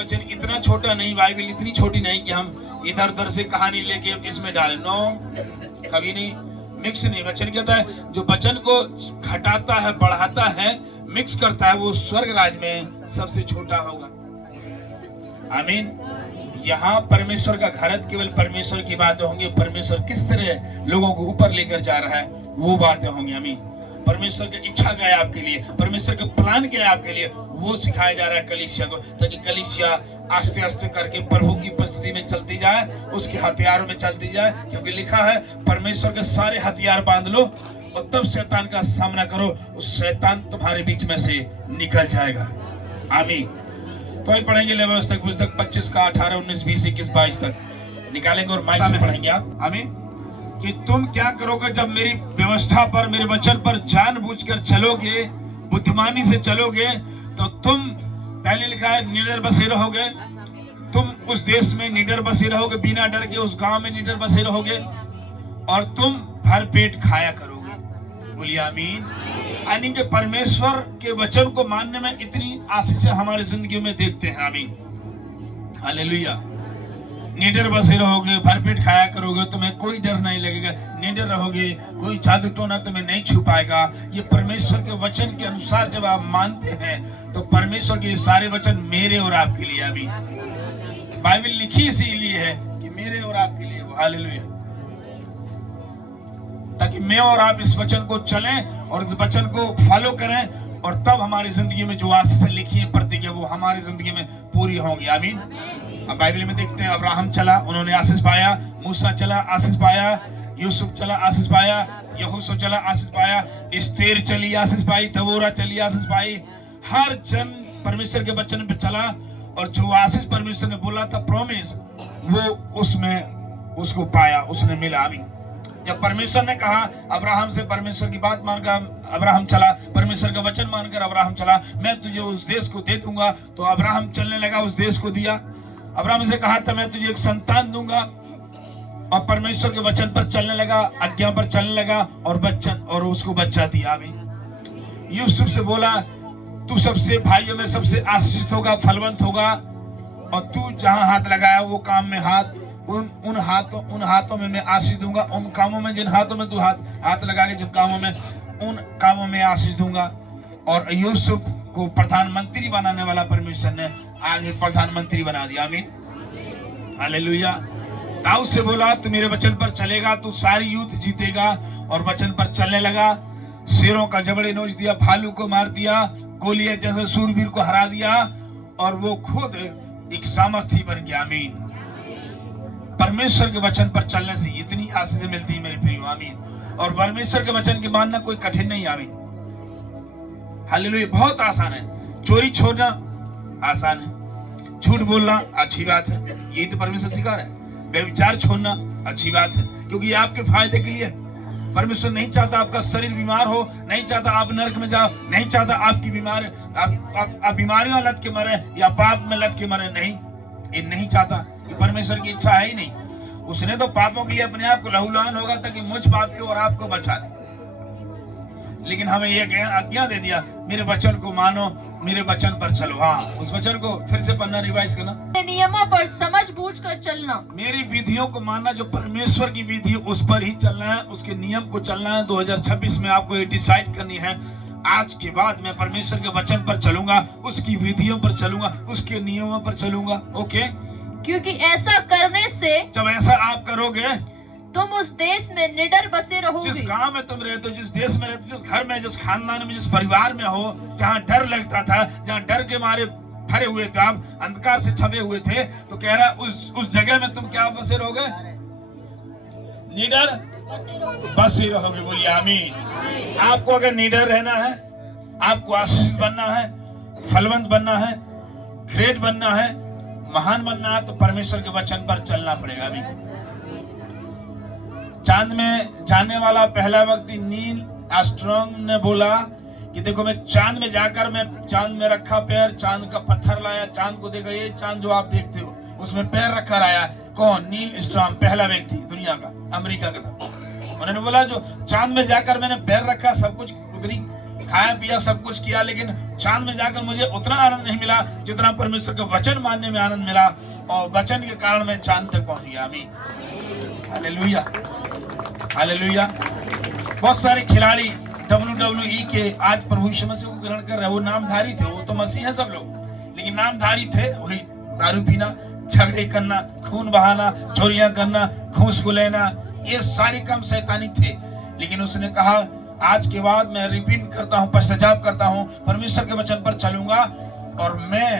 वचन इतना छोटा नहीं, बाइबल इतनी छोटी नहीं कि हम इधर उधर से कहानी लेके इसमें डालें। नो, कभी नहीं, मिक्स नहीं। वचन कहता है जो वचन को घटाता है, बढ़ाता है, मिक्स करता है, वो स्वर्ग राज में सबसे छोटा होगा। आमीन। यहाँ परमेश्वर का घरत केवल परमेश्वर की बातें होंगी। परमेश्वर किस तरह लोगों को ऊपर लेकर जा रहा है वो बातें होंगी। आमीन। परमेश्वर की इच्छा क्या है आपके लिए, परमेश्वर का प्लान क्या है आपके लिए, वो सिखाया जा रहा है कलीसिया को, ताकि कलीसिया आस्ते आस्ते करके प्रभु की उपस्थिति में चलती जाए, उसके हथियारों में चलती जाए। क्योंकि लिखा है परमेश्वर के सारे हथियार बांध लो और तब शैतान का सामना करो, उस शैतान तुम्हारे बीच में से निकल जाएगा। आमीन। तो हम पढ़ेंगे लेवितिकुस पुस्तक 25 का 18, 19, 20, 21, 22 तक निकालेंगे और माइक से पढ़ेंगे आप। आमीन। कि तुम क्या करोगे जब मेरी व्यवस्था पर, मेरे वचन पर जानबूझकर चलोगे, बुद्धिमानी से चलोगे, तो तुम, पहले लिखा है निडर बसे रहोगे। तुम उस देश में निडर बसे रहोगे, बिना डर के उस गांव में निडर बसे रहोगे और तुम भर पेट खाया करोगे। बोलिए आमीन। यानी कि परमेश्वर के वचन को मानने में इतनी आशीष हमारी जिंदगी में देखते हैं। आमीन। हालेलुया। निडर बसे रहोगे, भरपेट खाया करोगे, तुम्हें कोई डर नहीं लगेगा। निडर रहोगे, कोई जादू टोना तुम्हें नहीं छू पाएगा। ये परमेश्वर के वचन के अनुसार जब आप मानते हैं तो परमेश्वर के सारे वचन मेरे और आपके लिए। अभी बाइबल लिखी इसीलिए है कि मेरे और आपके लिए। हालेलुया। ताकि मैं और आप इस वचन को चलें और इस वचन को फॉलो करें, और तब हमारी जिंदगी में जो आशीष लिखी है प्रतिज्ञा, वो हमारी जिंदगी में पूरी होंगी। आमीन। अब बाइबल में देखते हैं, अब्राहम चला, उन्होंने आशीष पाया। मूसा चला, आशीष पाया। यूसुफ चला, आशीष पाया। यहोशू चला, आशीष पाया। एस्तेर चली, आशीष पाई। दबोरा चली, आशीष पाई। हर जन परमेश्वर के वचन पे चला और जो आशीष परमेश्वर ने बोला था, प्रॉमिस, वो उसमें उसको पाया, उसने मिला। आमीन। जब परमेश्वर ने कहा अब्राहम से, परमेश्वर की बात मानकर अब्राहम चला, परमेश्वर का वचन मानकर अब्राहम चला, मैं तुझे उस देश को दे दूंगा, तो अब्राहम चलने लगा, उस देश को दिया। अब्राहम से कहा था मैं तुझे एक संतान दूंगा, और परमेश्वर के वचन पर चलने लगा, आज्ञा पर चलने लगा और उसको बच्चा दिया। आमीन। यूसुफ से बोला तू सबसे भाइयों में सबसे आशीषित होगा, फलवंत होगा, और तू जहां हाथ लगाया वो काम में हाथ, उन हाथों में मैं आशीष दूंगा। उन कामों में, जिन हाथों में तू हाथ लगा के, जिन कामों में, उन कामों में आशीष दूंगा। और यूसुफ को प्रधानमंत्री बनाने वाला परमेश्वर ने आगे प्रधानमंत्री बना दिया। आमीन। हालेलुया। दाऊद से बोला तू मेरे वचन पर चलेगा, तू सारी युद्ध जीतेगा, और वचन पर चलने लगा। शेरों का जबड़े नोच दिया, भालू को मार दिया, गोलियत जैसे सूरवीर को हरा दिया, और वो खुद एक सामर्थी बन गया। आमीन। परमेश्वर के वचन पर चलने से इतनी आशीष मिलती है मेरे प्रियो। आमीन। और परमेश्वर के वचन की मानना कोई कठिन नहीं। आमीन। हालेलुया। बहुत आसान है। चोरी छोड़ना आसान है, झूठ बोलना अच्छी बात है, यही तो परमेश्वर सिखा रहा है। व्यभिचार छोड़ना अच्छी बात है, क्योंकि ये आपके फायदे के लिए। परमेश्वर नहीं चाहता आपका शरीर बीमार हो, नहीं चाहता आप नरक में जाओ, नहीं चाहता आपकी आप बीमारियों लत के मरे या पाप में लत के मरे। नहीं, ये नहीं चाहता। ये परमेश्वर की इच्छा है ही नहीं। उसने तो पापों के लिए अपने आप को लहूलुहान होगा ताकि मुझ पाप को और आपको बचा ले। लेकिन हमें ये आज्ञा दे दिया, मेरे वचन को मानो, मेरे वचन पर चलो। हाँ, उस वचन को फिर से पढ़ना, रिवाइज करना। नियमों पर समझ बूझ कर चलना, मेरी विधियों को मानना, जो परमेश्वर की विधि उस पर ही चलना है, उसके नियम को चलना है। 2026 में आपको ये डिसाइड करनी है, आज के बाद मैं परमेश्वर के वचन पर चलूंगा, उसकी विधियों पर चलूंगा, उसके नियमों पर चलूंगा। ओके। क्योंकि ऐसा करने से, जब ऐसा आप करोगे, तुम उस देश में निडर बसे रहोगे। जिस गांव में तुम रहते हो, जिस देश में रहते हो, जिस घर में, जिस खानदान में, जिस परिवार में हो, जहां डर लगता था, जहां डर के मारे भरे हुए थे, आप अंधकार से छपे हुए थे, तो कह रहा उस जगह में तुम क्या बसे रहोगे? निडर बसे रहोगे। बोलिए आमीन। आपको अगर निडर रहना है, आपको आशीष बनना है, फलवंत बनना है, ग्रेट बनना है, महान बनना है, तो परमेश्वर के वचन पर चलना पड़ेगा। आमीन। चांद में जाने वाला पहला व्यक्ति नील आर्मस्ट्रांग ने बोला कि देखो मैं चांद में जाकर, मैं चांद में रखा पैर, चांद का पत्थर लाया, चांद को देखा, ये चांद जो आप देखते हो उसमें पैर रखकर आया। कौन? नील आर्मस्ट्रांग, पहला व्यक्ति दुनिया का, अमेरिका का था। उन्होंने बोला जो चांद में जाकर मैंने पैर रखा, सब कुछ उधरी खाया पिया, सब कुछ किया, लेकिन चांद में जाकर मुझे उतना आनंद नहीं मिला जितना परमेश्वर का वचन मानने में आनंद मिला, और वचन के कारण मैं चांद तक पहुंच गया। आमीन, हालेलुया, हालेलुया। बहुत सारे खिलाड़ी WWE के आज प्रभु यीशु मसीह को ग्रहण कर रहे हैं, वो नामधारी थे, वो तो मसीह है सब लोग, लेकिन नामधारी थे। वही दारू पीना, झगड़े करना, खून बहाना, चोरियां करना, घूस को लेना, ये सारे काम शैतानिक थे। लेकिन उसने कहा आज के बाद मैं रिपीट करता हूँ, पश्चाताप करता हूँ, परमेश्वर के वचन पर चलूंगा और मैं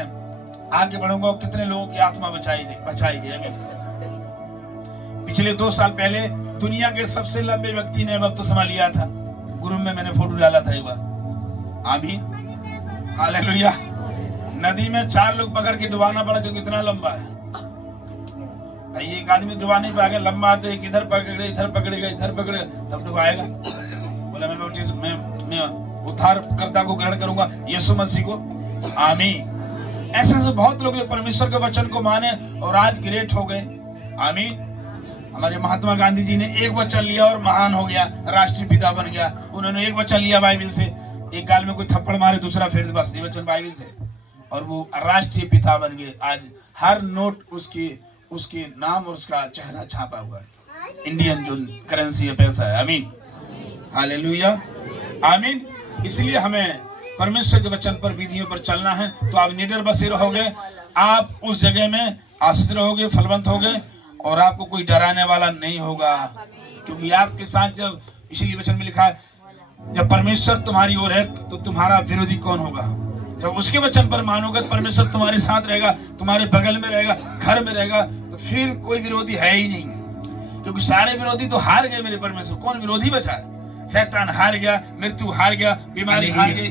आगे बढ़ूंगा। और कितने लोगों की आत्मा बचाई गई। पिछले 2 साल पहले दुनिया के सबसे लंबे व्यक्ति ने बपतिस्मा लिया था। गुरु में मैंने फोटो डाला था एक बार। आमीन, हालेलुया। नदी में 4 लोग पकड़ के डुबाना पड़ा क्योंकि इतना लंबा है। एक आदमी डुबा नहीं पाएगा, लंबा तो एक इधर पकड़े, इधर पकड़ेगा, इधर पकड़े, तब डुबाएगा। बोला मैं उद्धारकर्ता को ग्रहण करूंगा, यीशु मसीह को। आमीन। ऐसे बहुत लोग जो परमेश्वर के वचन को माने और आज ग्रेट हो गए। आमीन। हमारे महात्मा गांधी जी ने एक वचन लिया और महान हो गया, राष्ट्रीय पिता बन गया। उन्होंने एक वचन लिया बाइबल से, एक गाल में कोई थप्पड़ मारे, दूसरा फिर बस ये वचन बाइबल से, और वो राष्ट्रीय पिता बन गए। आज हर नोट उसके नाम और उसका चेहरा छापा हुआ है। इंडियन जो करेंसी है, पैसा है। आमीन, हालेलुया, आमीन। इसलिए हमें परमेश्वर के वचन पर, विधियों पर चलना है, तो आप निडर बसे रहोगे, आप उस जगह में आशीष रहोगे, फलवंत होगे, और आपको कोई डराने वाला नहीं होगा, क्योंकि आपके साथ जब, इसीलिए वचन में लिखा है जब परमेश्वर तुम्हारी ओर है तो तुम्हारा विरोधी कौन होगा। जब उसके वचन पर मानोगे तो परमेश्वर तुम्हारे साथ रहेगा, तुम्हारे बगल में रहेगा, घर में रहेगा, तो फिर कोई विरोधी है ही नहीं, क्योंकि सारे विरोधी तो हार गए मेरे परमेश्वर। कौन विरोधी बचा है? शैतान हार गया, मृत्यु हार गया, बीमारी हार गई।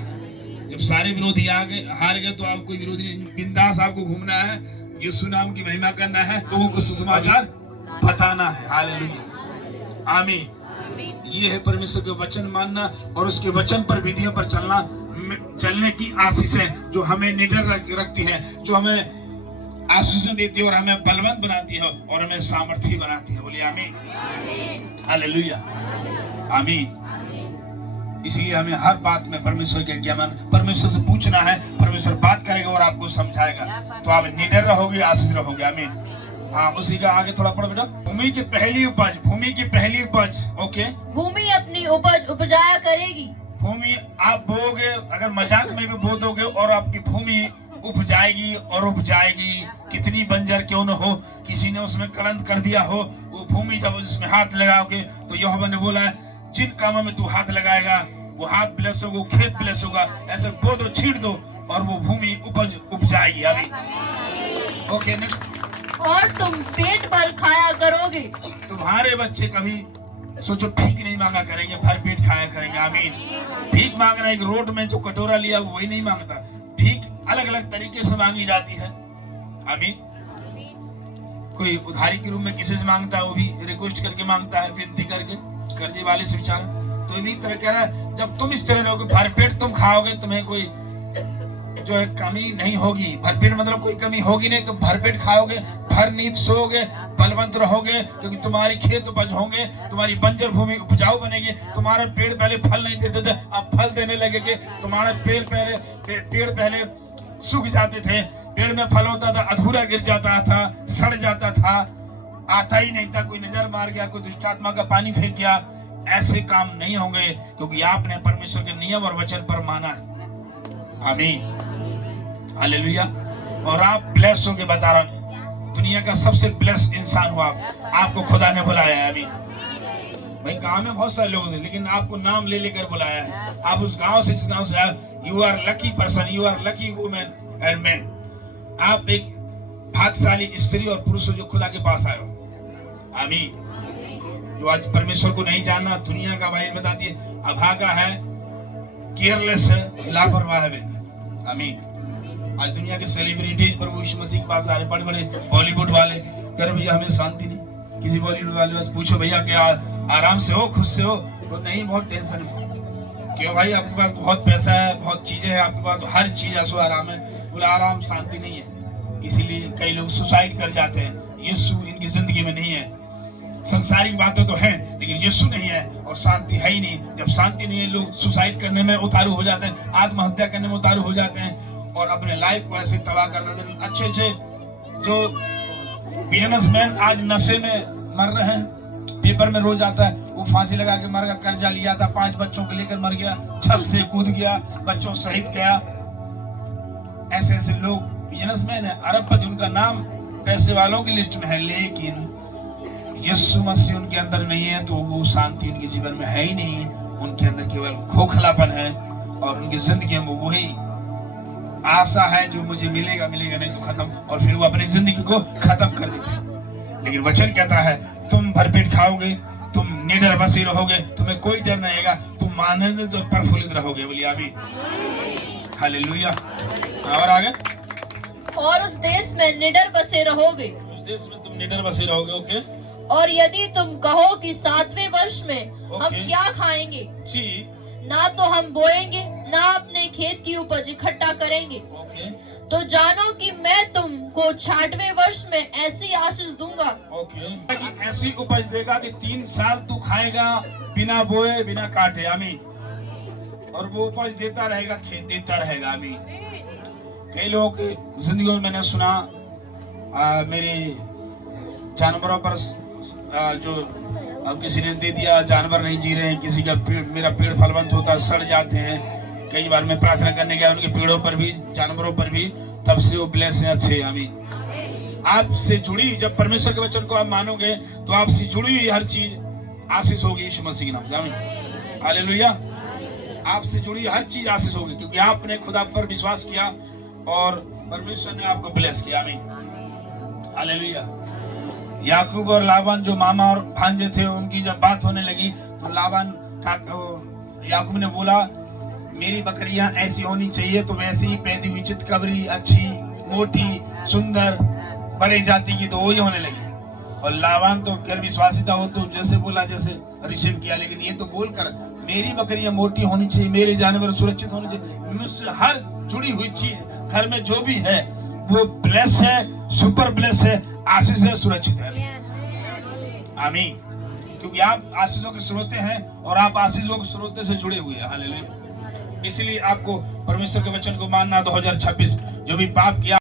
जब सारे विरोधी हार गए तो आप कोई विरोधी नहीं। बिंदास आपको घूमना है, यीशु नाम की महिमा करना है, लोगों को सुसमाचार बताना है। हालेलुया, आमीन। ये है परमेश्वर के वचन मानना और उसके वचन पर, विधियों पर चलने की आशीषें जो हमें निडर रखती हैं, जो हमें आशीषें देती है और हमें बलवंत बनाती है और हमें सामर्थ्य बनाती है। बोलिए आमीन, हालेलुया, आमीन। इसलिए हमें हर बात में परमेश्वर के ज्ञान, परमेश्वर से पूछना है। परमेश्वर बात करेगा और आपको समझाएगा, तो आप निडर रहोगे, आशीष रहोगे। आमीन। हाँ, उसी का आगे थोड़ा पढ़ो बेटा। भूमि की पहली उपज, भूमि की पहली उपज। ओके, भूमि अपनी उपज उपजाया करेगी। भूमि आप बोओगे, अगर मजाक में भी बो दोगे और आपकी भूमि उपजाएगी और उपजाएगी। कितनी बंजर क्यों न हो, किसी ने उसमें कलंक कर दिया हो, वो भूमि जब उसमें हाथ लगाओगे तो यहोवा ने बोला है जिन कामों में तू हाथ लगाएगा वो हाथ ब्लेस होगा, वो खेत ब्लेस होगा। ऐसे बो दो, छीट दो और वो भूमि उपज उपजाएगी। आमीन। Okay, next. और तुम पेट भर खाया करोगे। तुम्हारे बच्चे कभी सोचो भीख नहीं मांगा करेंगे, भर पेट खाया करेंगे। आमीन। भीख मांगना, एक रोड में जो कटोरा लिया वही नहीं मांगता। भीख अलग अलग तरीके से मांगी जाती है। आमीन। कोई उधारी के रूप में किसी से मांगता है, वो भी रिक्वेस्ट करके मांगता है, विनती करके, कर्जे वाले से विचार। तो भी तरह कह रहा है जब तुम इस तरह रहोगे, भरपेट तुम खाओगे, तुम्हें कोई जो है कमी नहीं होगी। भरपेट मतलब कोई कमी होगी नहीं, तो भरपेट खाओगे, भर नींद सोओगे, बलवंत रहोगे, क्योंकि तुम्हारी खेत उपज होंगे, तुम्हारी बंजर भूमि उपजाऊ बनेगी। तुम्हारे पेड़ पहले फल नहीं देते थे, अब फल देने लगेंगे। तुम्हारे पेड़ पहले सूख जाते थे, पेड़ में फल होता था, अधूरा गिर जाता था, सड़ जाता था, आता ही नहीं था, कोई नजर मार गया, कोई दुष्टात्मा का पानी फेंक गया। ऐसे काम नहीं होंगे, क्योंकि आपने परमेश्वर के नियम और वचन पर माना है। आमीन, हालेलुया। और आप ब्लेस होंगे, बता रहा हूं, दुनिया का सबसे ब्लेस इंसान हुआ आपको खुदा ने बुलाया है। आमीन। भाई गांव में बहुत सारे लोग थे, लेकिन आपको नाम ले लेकर बुलाया है। आप उस गांव से, जिस गांव से आए, you are lucky person, you are lucky women and man. आप एक भाग्यशाली स्त्री और पुरुष हो जो खुदा के पास आए हो। आमीन। जो आज परमेश्वर को नहीं जानना, दुनिया का बाइबल बताती है अभागा है, केयरलेस है, लापरवाह है। आमीन। आज दुनिया के सेलिब्रिटीज प्रभु यीशु मसीह के पास आ रहे, बड़े बड़े बॉलीवुड वाले, कह रहे भैया हमें शांति नहीं। किसी बॉलीवुड वाले बस पूछो भैया क्या आराम से हो, खुश से हो? तो नहीं, बहुत टेंशन है। क्यों भाई? आपके पास बहुत पैसा है, बहुत चीजें हैं, आपके पास हर चीज ऐसो आराम है। बोला आराम शांति नहीं है, इसीलिए कई लोग सुसाइड कर जाते हैं। यीशु इनकी जिंदगी में नहीं है। संसारिक बातें तो हैं, लेकिन यीशु नहीं है और शांति है ही नहीं। जब शांति नहीं है, लोग सुसाइड करने में उतारू हो जाते हैं, आत्महत्या करने में उतारू हो जाते हैं और अपने लाइफ को ऐसे तबाह कर देते हैं। अच्छे अच्छे जो बिजनेसमैन आज नशे में मर रहे हैं, पेपर में रोज आता है, वो फांसी लगा के मर गया, कर्जा लिया था, 5 बच्चों को लेकर मर गया, छत से कूद गया, बच्चों सहित गया। ऐसे ऐसे लोग बिजनेसमैन है, अरबपति, उनका नाम पैसे वालों की लिस्ट में है, लेकिन यीशु मसीह उनके अंदर नहीं है, तो वो शांति उनके जीवन में है ही नहीं। उनके अंदर केवल खोखलापन है और उनकी जिंदगी में वही आशा है जो मुझे मिलेगा, मिलेगा नहीं तो खत्म, और फिर वो अपनी जिंदगी को खत्म कर देते हैं। लेकिन वचन कहता है तुम भरपेट खाओगे, तुम निडर बसे रहोगे, तुम्हें कोई डर नहीं आएगा, तुम आनंदित और प्रफुल्लित रहोगे। बोलिए आमीन, हालेलुया। और आगे, और उस देश में निडर बसे रहोगे। उस देश में तुम निडर बसे रहोगे। ओके। और यदि तुम कहो कि 7वें वर्ष में हम ओके। क्या खाएंगे, जी। ना तो हम बोएंगे, ना अपने खेत की उपज इकट्ठा करेंगे, ओके। तो जानो कि मैं तुमको 66वें वर्ष में ऐसी आशीष दूंगा। ओके। कि ऐसी उपज देगा कि 3 साल तू खाएगा बिना बोए बिना काटे। आमीन। और वो उपज देता रहेगा, खेत देता रहेगा। आमीन। कई लोगों की जिंदगी में मैंने सुना मेरे जानवरों पर जो अब किसी ने दे दिया, जानवर नहीं जी रहे हैं, किसी का मेरा पेड़ फलवंत होता है, सड़ जाते हैं। कई बार मैं प्रार्थना करने गया उनके पेड़ों पर भी, जानवरों पर भी, तब से वो ब्लेस हैं, अच्छे। आमीन। आपसे जुड़ी, जब परमेश्वर के वचन को आप मानोगे तो आपसे जुड़ी हुई हर चीज आशीष होगी यीशु मसीह के नाम से। आमीन, हालेलुया। आपसे जुड़ी हर चीज आशीष होगी, क्योंकि आपने खुदा पर विश्वास किया और परमेश्वर ने आपको ब्लेस किया। आमीन, हालेलुया। याकूब और लाबान जो मामा और भांजे थे, उनकी जब बात होने लगी तो लाबान याकूब ने बोला मेरी बकरियां ऐसी होनी चाहिए, तो वैसी ही पैदी हुई, चितकबरी, अच्छी, मोटी, सुंदर, बड़े जाति की, तो वही होने लगी। और लाबान तो गैर विश्वासी था, वो तो जैसे बोला जैसे रिसीव किया, लेकिन ये तो बोलकर मेरी बकरियां मोटी होनी चाहिए, मेरे जानवर सुरक्षित होने चाहिए, मुझसे हर जुड़ी हुई चीज घर में जो भी है वो ब्लेस है, सुपर ब्लेस है, आशीष है, सुरक्षित है। आमीन। क्योंकि आप आशीषों के स्रोते हैं और आप आशीषों के स्रोते से जुड़े हुए हैं। हालेलुया। इसलिए आपको परमेश्वर के वचन को मानना। 2026 जो भी पाप किया